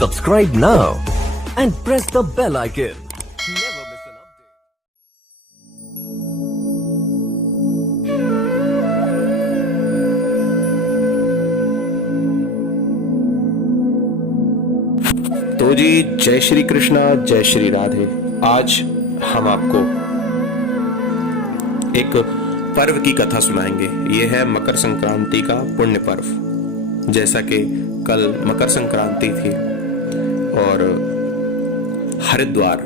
Subscribe now and press the bell icon. Never miss an update. तो जी, जय श्री कृष्णा, जय श्री राधे। आज हम आपको एक पर्व की कथा सुनाएंगे। ये है मकर संक्रांति का पुण्य पर्व। जैसा कि कल मकर संक्रांति थी और हरिद्वार,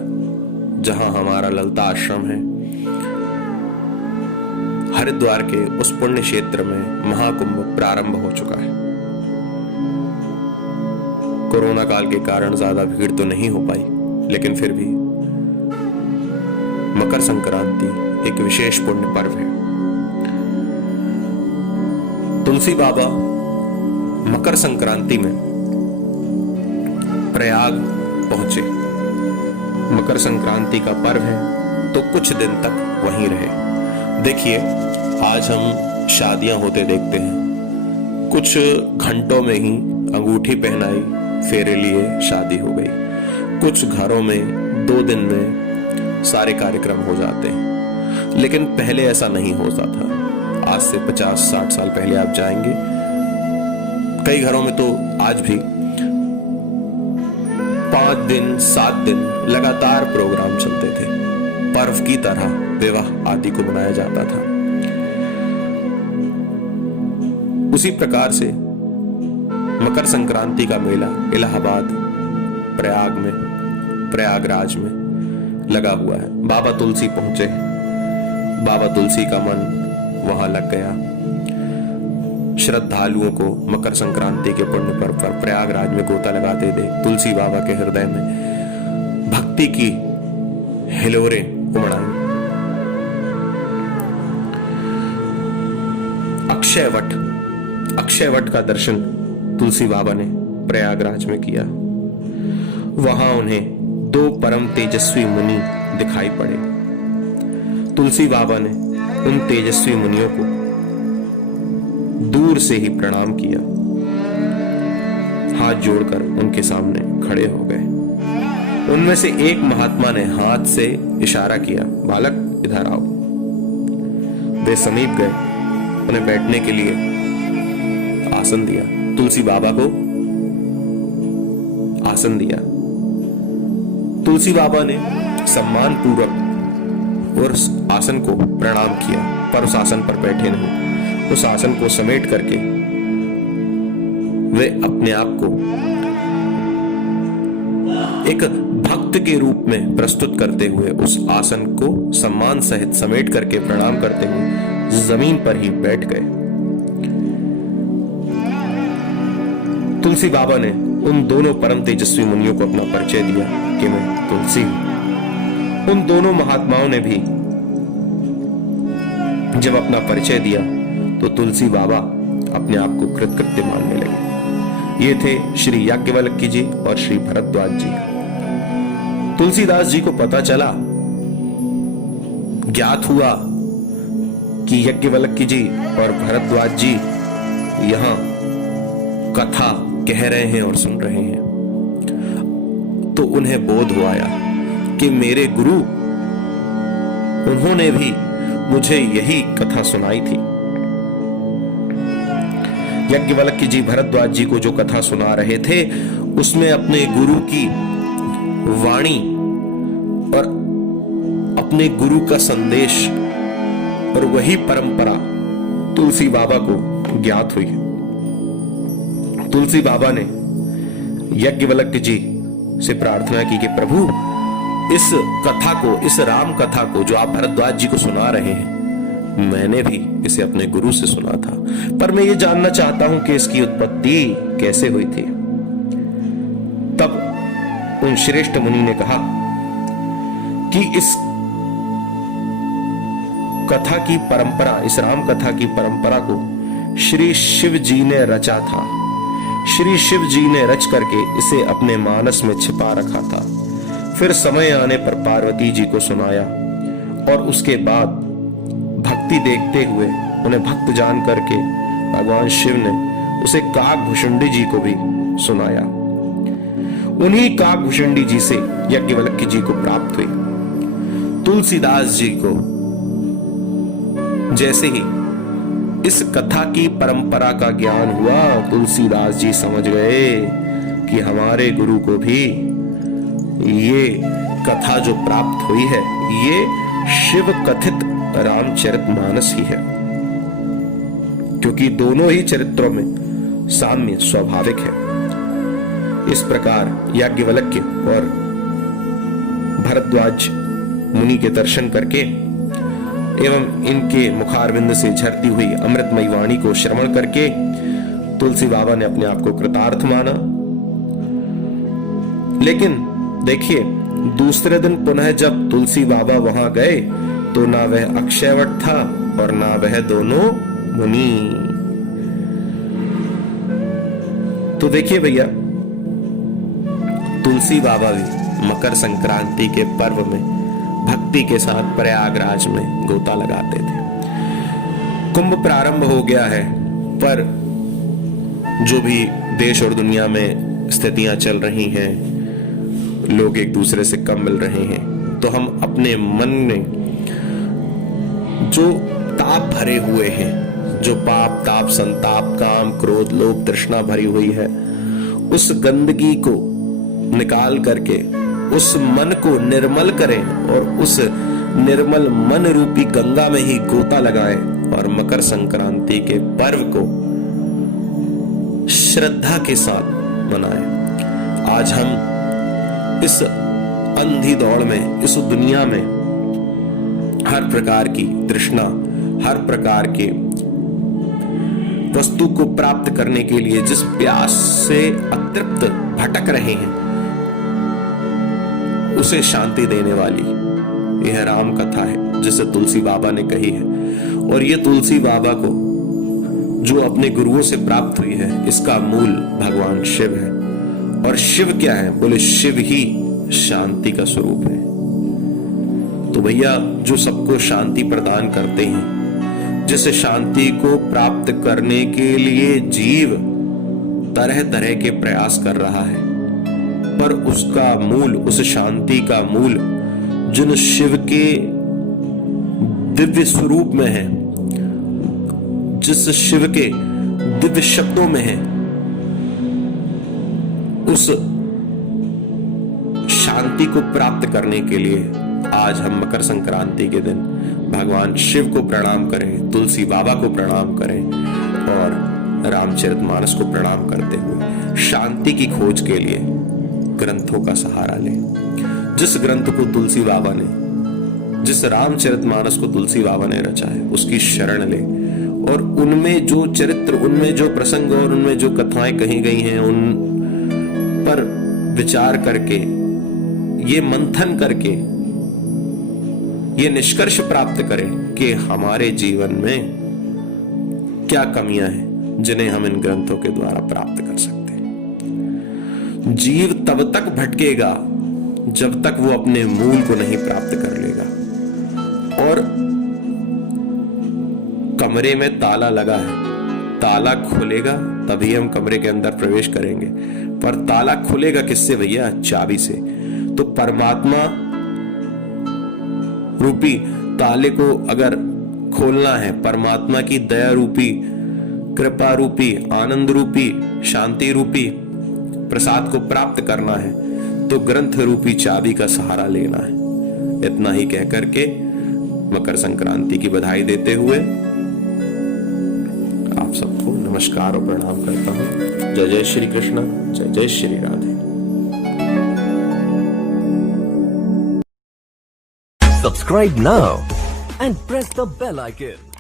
जहां हमारा ललता आश्रम है, हरिद्वार के उस पुण्य क्षेत्र में महाकुंभ प्रारंभ हो चुका है। कोरोना काल के कारण ज्यादा भीड़ तो नहीं हो पाई, लेकिन फिर भी मकर संक्रांति एक विशेष पुण्य पर्व है। तुलसी बाबा मकर संक्रांति में प्रयाग पहुंचे। मकर संक्रांति का पर्व है तो कुछ दिन तक वहीं रहे। देखिए, आज हम शादियां होते देखते हैं। कुछ घंटों में ही अंगूठी पहनाई, फेरे लिए, शादी हो गई। कुछ घरों में 2 दिन में सारे कार्यक्रम हो जाते हैं, लेकिन पहले ऐसा नहीं होता था। आज से 50-60 साल पहले आप जाएंगे, कई घरों में तो आज भी 5 दिन 7 दिन लगातार प्रोग्राम चलते थे। पर्व की तरह विवाह आदि को मनाया जाता था। उसी प्रकार से मकर संक्रांति का मेला इलाहाबाद प्रयागराज में लगा हुआ है। बाबा तुलसी पहुंचे। बाबा तुलसी का मन वहां लग गया। श्रद्धालुओं को मकर संक्रांति के पुण्य पर्व पर प्रयागराज में गोता लगाते देख तुलसी बाबा के हृदय में भक्ति की हिलोरें उमड़ाई। अक्षयवट का दर्शन तुलसी बाबा ने प्रयागराज में किया। वहां उन्हें 2 परम तेजस्वी मुनि दिखाई पड़े। तुलसी बाबा ने उन तेजस्वी मुनियों को दूर से ही प्रणाम किया, हाथ जोड़कर उनके सामने खड़े हो गए। उनमें से एक महात्मा ने हाथ से इशारा किया, बालक इधर आओ। वे समीप गए, उन्हें बैठने के लिए आसन दिया। तुलसी बाबा को आसन दिया। तुलसी बाबा ने सम्मान पूर्वक उस आसन को प्रणाम किया, पर उस आसन पर बैठे नहीं। उस आसन को समेट करके वे अपने आप को एक भक्त के रूप में प्रस्तुत करते हुए उस आसन को सम्मान सहित समेट करके प्रणाम करते हुए जमीन पर ही बैठ गए। तुलसी बाबा ने उन दोनों परम तेजस्वी मुनियों को अपना परिचय दिया कि मैं तुलसी हूं। उन दोनों महात्माओं ने भी जब अपना परिचय दिया तो तुलसी बाबा अपने आप को कृतकृत्य मानने लगे। ये थे श्री याज्ञवल्क्य जी और श्री भरद्वाज जी। तुलसीदास जी को पता चला, ज्ञात हुआ कि याज्ञवल्क्य जी और भरद्वाज जी यहां कथा कह रहे हैं और सुन रहे हैं, तो उन्हें बोध हुआ कि मेरे गुरु, उन्होंने भी मुझे यही कथा सुनाई थी। याज्ञवल्क्य जी भरद्वाज जी को जो कथा सुना रहे थे, उसमें अपने गुरु की वाणी और अपने गुरु का संदेश और वही परंपरा तुलसी बाबा को ज्ञात हुई। तुलसी बाबा ने याज्ञवल्क्य जी से प्रार्थना की कि प्रभु, इस कथा को, इस राम कथा को जो आप भरद्वाज जी को सुना रहे हैं, मैंने भी इसे अपने गुरु से सुना था, पर मैं ये जानना चाहता हूं कि इसकी उत्पत्ति कैसे हुई थी। तब उन श्रेष्ठ मुनि ने कहा कि इस कथा की परंपरा, इस राम कथा की परंपरा को श्री शिव जी ने रचा था। श्री शिव जी ने रच करके इसे अपने मानस में छिपा रखा था। फिर समय आने पर पार्वती जी को सुनाया और उसके बाद भक्ति देखते हुए उन्हें भक्त जान करके भगवान शिव ने उसे काकभुषुंडी जी को भी सुनाया। उन्हीं काकभूषणी जी से याज्ञवल्क्य जी को प्राप्त हुई। तुलसीदास जी को जैसे ही इस कथा की परंपरा का ज्ञान हुआ, तुलसीदास जी समझ गए कि हमारे गुरु को भी ये कथा जो प्राप्त हुई है ये शिव कथित रामचरितमानस ही है, क्योंकि दोनों ही चरित्रों में साम्य स्वाभाविक है। इस प्रकार याज्ञवल्क्य और भरद्वाज मुनि के दर्शन करके एवं इनके मुखारविंद से झरती हुई अमृतमयी वाणी को श्रवण करके तुलसी बाबा ने अपने आप को कृतार्थ माना। लेकिन देखिए, दूसरे दिन पुनः जब तुलसी बाबा वहां गए तो ना वह अक्षयवट था और ना वह दोनों मुनि। तो देखिए भैया, तुलसी बाबा भी मकर संक्रांति के पर्व में भक्ति के साथ प्रयागराज में गोता लगाते थे। कुंभ प्रारंभ हो गया है, पर जो भी देश और दुनिया में स्थितियां चल रही हैं, लोग एक दूसरे से कम मिल रहे हैं, तो हम अपने मन में जो ताप भरे हुए हैं, जो पाप ताप संताप काम क्रोध लोभ तृष्णा भरी हुई है, उस गंदगी को निकाल करके उस मन को निर्मल करें और उस निर्मल मन रूपी गंगा में ही गोता लगाएं और मकर संक्रांति के पर्व को श्रद्धा के साथ मनाएं। आज हम इस अंधी दौड़ में, इस दुनिया में हर प्रकार की तृष्णा, हर प्रकार के वस्तु को प्राप्त करने के लिए जिस प्यास से अतृप्त भटक रहे हैं, उसे शांति देने वाली यह राम कथा है जिसे तुलसी बाबा ने कही है। और ये तुलसी बाबा को जो अपने गुरुओं से प्राप्त हुई है, इसका मूल भगवान शिव है। और शिव क्या है? बोले शिव ही शांति का स्वरूप है। तो भैया, जो सबको शांति प्रदान करते हैं, जिस शांति को प्राप्त करने के लिए जीव तरह तरह के प्रयास कर रहा है, पर उसका मूल, उस शांति का मूल जिन शिव के दिव्य स्वरूप में है, जिस शिव के दिव्य शब्दों में है, उस शांति को प्राप्त करने के लिए आज हम मकर संक्रांति के दिन भगवान शिव को प्रणाम करें, तुलसी बाबा को प्रणाम करें और रामचरितमानस को प्रणाम करते हुए शांति की खोज के लिए ग्रंथों का सहारा लें। जिस ग्रंथ को तुलसी बाबा ने, जिस रामचरितमानस को तुलसी बाबा ने रचा है, उसकी शरण लें और उनमें जो चरित्र, उनमें जो प्रसंग और उनमें जो कथाएं कही गई हैं, उन पर विचार करके, ये मंथन करके ये निष्कर्ष प्राप्त करें कि हमारे जीवन में क्या कमियां हैं जिन्हें हम इन ग्रंथों के द्वारा प्राप्त कर सकते हैं। जीव तब तक भटकेगा जब तक वो अपने मूल को नहीं प्राप्त कर लेगा। और कमरे में ताला लगा है, ताला खुलेगा तभी हम कमरे के अंदर प्रवेश करेंगे, पर ताला खुलेगा किससे भैया? चाबी से। तो परमात्मा रूपी ताले को अगर खोलना है, परमात्मा की दया रूपी, कृपा रूपी, आनंद रूपी, शांति रूपी प्रसाद को प्राप्त करना है, तो ग्रंथ रूपी चाबी का सहारा लेना है। इतना ही कह करके मकर संक्रांति की बधाई देते हुए आप सबको नमस्कार और प्रणाम करता हूं। जय जय श्री कृष्ण, जय जय Shri Radhe. Subscribe now and press the bell icon.